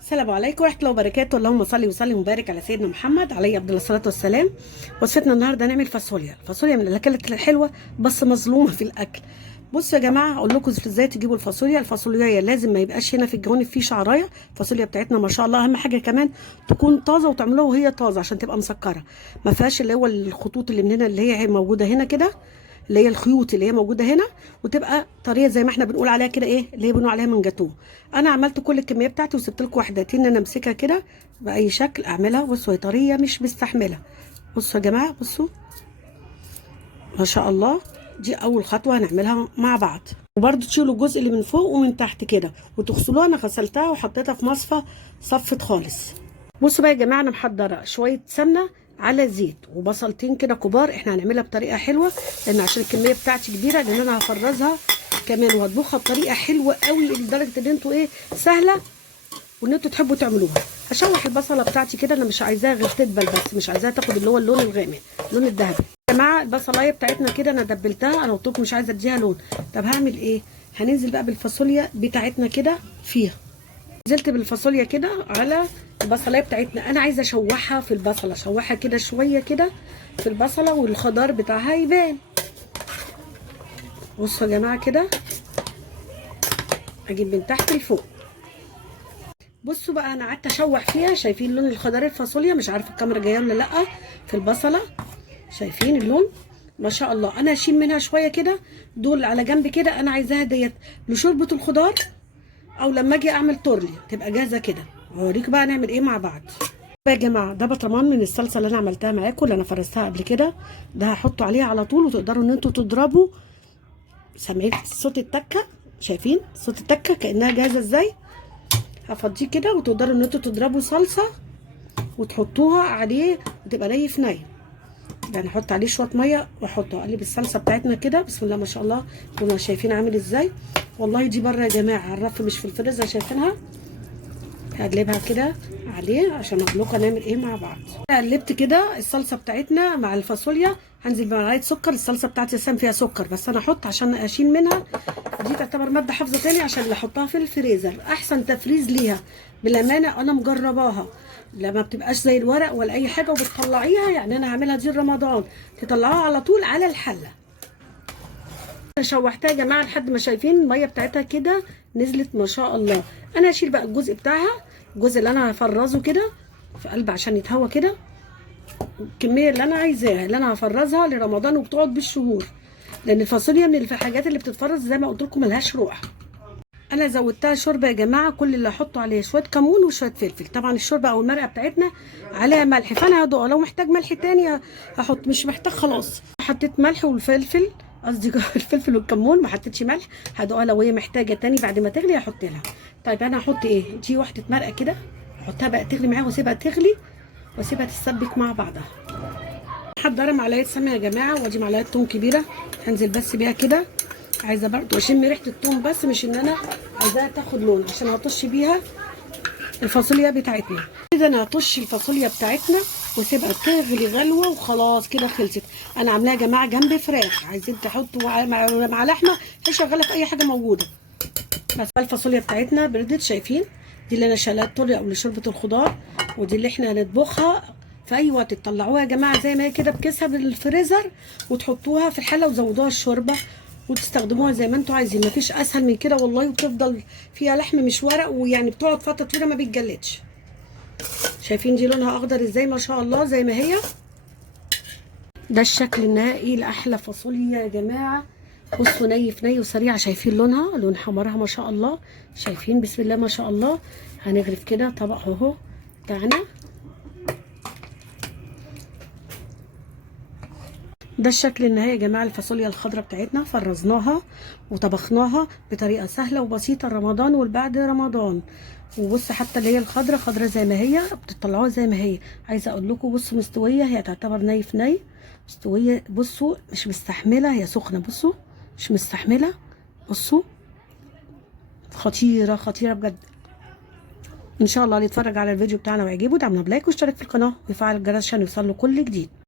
السلام عليكم ورحمة الله وبركاته. اللهم صل وسلم وبارك على سيدنا محمد عليه افضل الصلاة والسلام. وصفتنا النهارده هنعمل فاصوليا. الفاصوليا من الاكلات الحلوة بس مظلومة في الاكل. بصوا يا جماعة، اقول لكم ازاي تجيبوا الفاصوليا. الفاصوليا لازم ما يبقاش هنا في الجوانب فيه شعرايه. الفاصوليا بتاعتنا ما شاء الله، اهم حاجة كمان تكون طازة، وتعملوها وهي طازة عشان تبقى مسكرة، ما فيهاش اللي هو الخطوط اللي من هنا اللي هي موجودة هنا كده، اللي هي الخيوط اللي هي موجوده هنا، وتبقى طريه زي ما احنا بنقول عليها كده، ايه اللي هي بنقول عليها من جاتوه. انا عملت كل الكميه بتاعتي وسبت لكم وحدتين انا امسكها كده باي شكل اعملها. بصوا هي طريه مش مستحمله. بصوا يا جماعه، بصوا ما شاء الله. دي اول خطوه هنعملها مع بعض. وبرده تشيلوا الجزء اللي من فوق ومن تحت كده وتغسلوها. انا غسلتها وحطيتها في مصفى صفت خالص. بصوا بقى يا جماعه، انا محضره شويه سمنه على زيت وبصلتين كده كبار. احنا هنعملها بطريقه حلوه لان عشان الكميه بتاعتي كبيره، لان انا هفرزها كمان وهطبخها بطريقه حلوه قوي لدرجه ان انتوا سهله وان انتوا تحبوا تعملوها. هشوح البصله بتاعتي كده، انا مش عايزاها غير تدبل بس، مش عايزاها تاخد اللي هو اللون الغامق، اللون الذهبي. يا جماعه البصلايه بتاعتنا كده انا دبلتها. انا قلت لكم مش عايزه اديها لون. طب هعمل ايه؟ هننزل بقى بالفاصوليا بتاعتنا كده فيها. نزلت بالفاصوليا كده على البصلايه بتاعتنا. انا عايزه اشوحها في البصله، اشوحها كده شويه كده في البصله والخضار بتاعها يبان. بصوا يا جماعه كده، اجيب من تحت لفوق. بصوا بقى، انا قعدت اشوح فيها. شايفين لون الخضار الفاصوليا؟ مش عارفه الكاميرا جايه ولا لا. في البصله شايفين اللون ما شاء الله. انا هشيل منها شويه كده، دول على جنب كده. انا عايزاها ديت لشوربه الخضار، او لما اجي اعمل تورلي تبقى جاهزه كده. اوريكم بقى نعمل ايه مع بعض. يا جماعه ده بطرمان من الصلصه اللي انا عملتها معاكم، اللي انا فرستها قبل كده. ده هحطه عليها على طول، وتقدروا ان انتوا تضربوا. سامعين صوت التكه؟ شايفين صوت التكه كانها جاهزه ازاي؟ هفضيه كده وتقدروا ان انتوا تضربوا صلصه وتحطوها عليه وتبقى ني في ني. يعني احط عليه شويه ميه واحطه اقلب الصلصه بتاعتنا كده. بسم الله ما شاء الله. انتوا شايفين عامل ازاي؟ والله دي بره يا جماعه على الرف مش في الفريزر. شايفينها؟ هقلبها كده عليه عشان اقول لكم هنعمل ايه مع بعض. قلبت كده الصلصه بتاعتنا مع الفاصوليا. هنزل بمعلقه سكر. الصلصه بتاعتي اساسا فيها سكر بس انا احط عشان اشيل منها. دي تعتبر ماده حافظه تاني عشان اللي احطها في الفريزر. احسن تفريز ليها بالامانه، انا مجرباها. لما بتبقاش زي الورق ولا اي حاجه وبتطلعيها، يعني انا هعملها دي رمضان، تطلعوها على طول على الحله. شوحتها يا جماعه لحد ما شايفين الميه بتاعتها كده نزلت ما شاء الله. انا هشيل بقى الجزء بتاعها، الجزء اللي انا هفرزه كده في قلب عشان يتهوى كده. الكميه اللي انا عايزاها اللي انا هفرزها لرمضان وبتقعد بالشهور، لان الفاصوليا من الحاجات اللي بتتفرز زي ما قلت لكم ملهاش روح. انا زودتها شوربه يا جماعه. كل اللي هحطه عليه شويه كمون وشويه فلفل. طبعا الشوربه او المرقه بتاعتنا عليها ملح، فانا هدوق لو محتاج ملح تاني هحط، مش محتاج خلاص. حطيت ملح والفلفل، قصدي الفلفل والكمون. ما حطيتش ملح، هدوقها لو هي محتاجه تاني بعد ما تغلي هحط لها. طيب انا هحط ايه؟ دي واحده مرقه كده، احطها بقى تغلي معاها واسيبها تغلي واسيبها تتسبك مع بعضها. محضره معلقه سمنه يا جماعه، وادي معلقه توم كبيره هنزل بس بيها كده. عايزه برضو اشم ريحه الثوم بس، مش ان انا عايزاها تاخد لون، عشان هطش بيها الفاصوليا بتاعتنا. كده انا هطش الفاصوليا بتاعتنا واسيبها تغلي غلوه وخلاص كده خلصت. انا عاملاها يا جماعه جنب فراخ، عايزين تحطوا مع لحمه، هي شغاله في اي حاجه موجوده. بس الفاصوليا بتاعتنا بردت. شايفين دي اللي انا شايلاها الطري او لشوربه الخضار، ودي اللي احنا هنطبخها في اي وقت. تطلعوها يا جماعه زي ما هي كده بكيسها بالفريزر، وتحطوها في الحله وزودوها الشوربه وتستخدموها زي ما انتوا عايزين. مفيش اسهل من كده والله، وبتفضل فيها لحم مش ورق، ويعني بتقعد فتره طويله ما بيتجلدش. شايفين دي لونها اخضر ازاي ما شاء الله زي ما هي. ده الشكل النهائي لاحلى فاصوليا يا جماعه. بصوا ني في ني وسريعه. شايفين لونها، لون حمرها ما شاء الله. شايفين بسم الله ما شاء الله. هنغرف كده طبق اهو بتاعنا. ده الشكل النهائي يا جماعه. الفاصوليا الخضراء بتاعتنا فرزناها وطبخناها بطريقه سهله وبسيطه رمضان والبعد رمضان. وبص حتى اللي هي الخضراء خضراء زي ما هي، بتطلعوها زي ما هي. عايزه اقول لكم بصوا مستويه، هي تعتبر ني في ني مستويه. بصوا مش مستحمله، هي سخنه. بصوا مش مستحمله. بصوا خطيره خطيره بجد. ان شاء الله اللي يتفرج على الفيديو بتاعنا ويعجبه دعمنا بلايك واشترك في القناه ويفعل الجرس عشان يوصل له كل جديد.